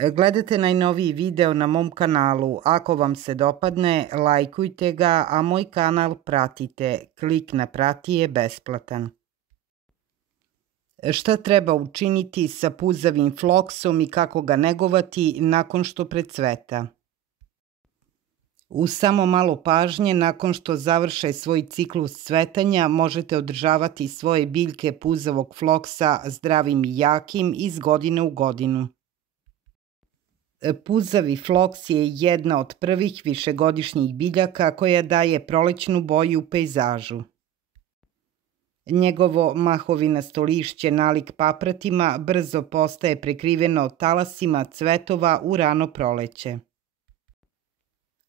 Gledate najnoviji video na mom kanalu. Ako vam se dopadne, lajkujte ga, a moj kanal pratite. Klik na prati je besplatan. Šta treba učiniti sa puzavim floksom i kako ga negovati nakon što precveta? Uz samo malo pažnje, nakon što završe svoj ciklus cvetanja, možete održavati svoje biljke puzavog floksa zdravim i jakim iz godine u godinu. Puzavi floks je jedna od prvih višegodišnjih biljaka koja daje prolećnu boju u pejzažu. Njegovo mahovinasto lišće nalik papratima brzo postaje prekriveno talasima cvetova u rano proleće.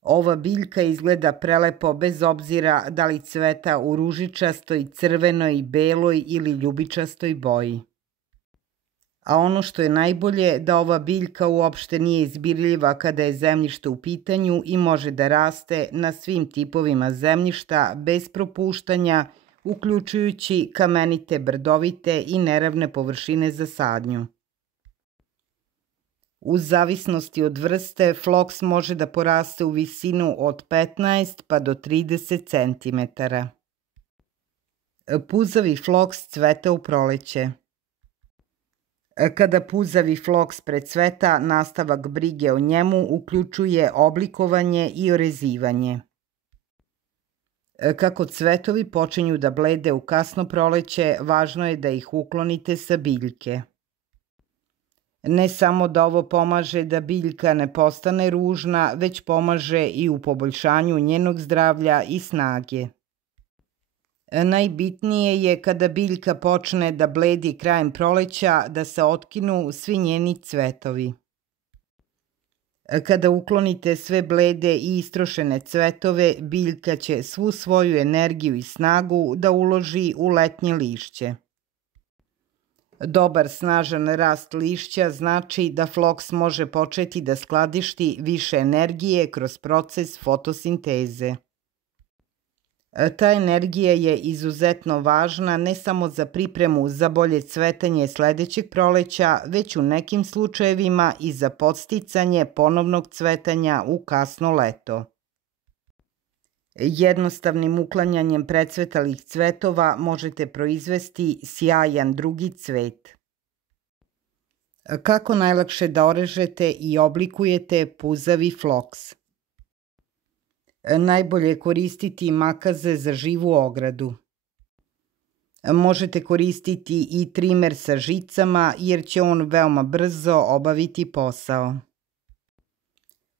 Ova biljka izgleda prelepo bez obzira da li cveta u ružičastoj, crvenoj, beloj ili ljubičastoj boji. A ono što je najbolje, da ova biljka uopšte nije izbirljiva kada je zemljište u pitanju i može da raste na svim tipovima zemljišta bez propuštanja, uključujući kamenite, brdovite i neravne površine za sadnju. U zavisnosti od vrste, floks može da poraste u visinu od 15 pa do 30 cm. Puzavi floks cveta u proleće. Kada puzavi floks precveta, nastavak brige o njemu uključuje oblikovanje i orezivanje. Kako cvetovi počinju da blede u kasno proleće, važno je da ih uklonite sa biljke. Ne samo da ovo pomaže da biljka ne postane ružna, već pomaže i u poboljšanju njenog zdravlja i snage. Najbitnije je kada biljka počne da bledi krajem proleća da se otkinu svi njeni cvetovi. Kada uklonite sve blede i istrošene cvetove, biljka će svu svoju energiju i snagu da uloži u letnje lišće. Dobar snažan rast lišća znači da floks može početi da skladišti više energije kroz proces fotosinteze. Ta energija je izuzetno važna ne samo za pripremu za bolje cvetanje sledećeg proleća, već u nekim slučajevima i za podsticanje ponovnog cvetanja u kasno leto. Jednostavnim uklanjanjem precvetalih cvetova možete proizvesti sjajan drugi cvet. Kako najlakše da orežete i oblikujete puzavi floks? Najbolje je koristiti makaze za živu ogradu. Možete koristiti i trimer sa žicama jer će on veoma brzo obaviti posao.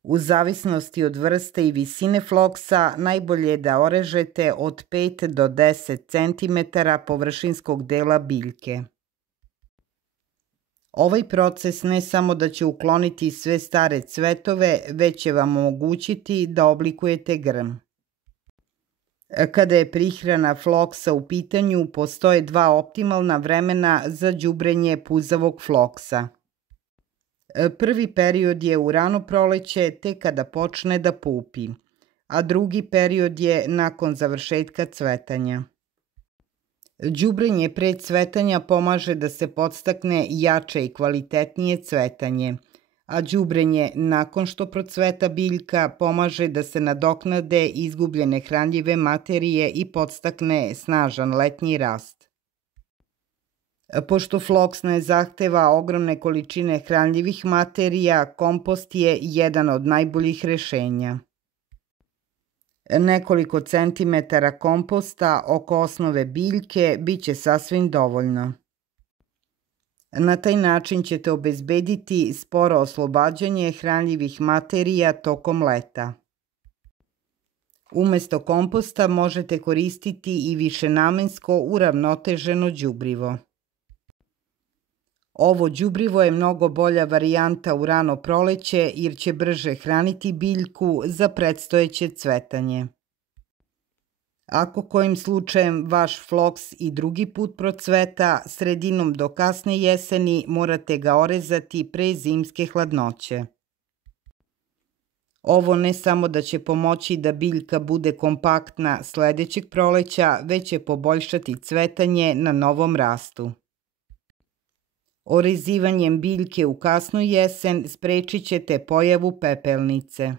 U zavisnosti od vrste i visine floksa, najbolje je da orežete od 5 do 10 cm površinskog dela biljke. Ovaj proces ne samo da će ukloniti sve stare cvetove, već će vam omogućiti da oblikujete grm. Kada je prihrana floksa u pitanju, postoje dva optimalna vremena za đubrenje puzavog floksa. Prvi period je u rano proleće, te kada počne da pupi, a drugi period je nakon završetka cvetanja. Đubrenje pre cvetanja pomaže da se podstakne jače i kvalitetnije cvetanje, a đubrenje nakon što procveta biljka pomaže da se nadoknade izgubljene hranljive materije i podstakne snažan letnji rast. Pošto floks ne zahteva ogromne količine hranljivih materija, kompost je jedan od najboljih rešenja. Nekoliko centimetara komposta oko osnove biljke biće sasvim dovoljno. Na taj način ćete obezbediti sporo oslobađanje hranljivih materija tokom leta. Umesto komposta možete koristiti i višenamensko uravnoteženo đubrivo. Ovo đubrivo je mnogo bolja varijanta u rano proleće jer će brže hraniti biljku za predstojeće cvetanje. Ako kojim slučajem vaš floks i drugi put procveta, sredinom do kasne jeseni morate ga orezati pre zimske hladnoće. Ovo ne samo da će pomoći da biljka bude kompaktna sledećeg proleća, već će poboljšati cvetanje na novom rastu. Orezivanjem biljke u kasnu jesen sprečit ćete pojavu pepelnice.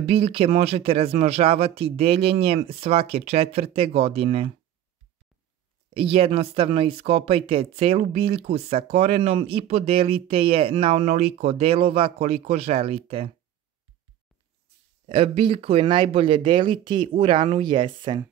Biljke možete razmnožavati deljenjem svake 4. godine. Jednostavno iskopajte celu biljku sa korenom i podelite je na onoliko delova koliko želite. Biljku je najbolje deliti u ranu jesen.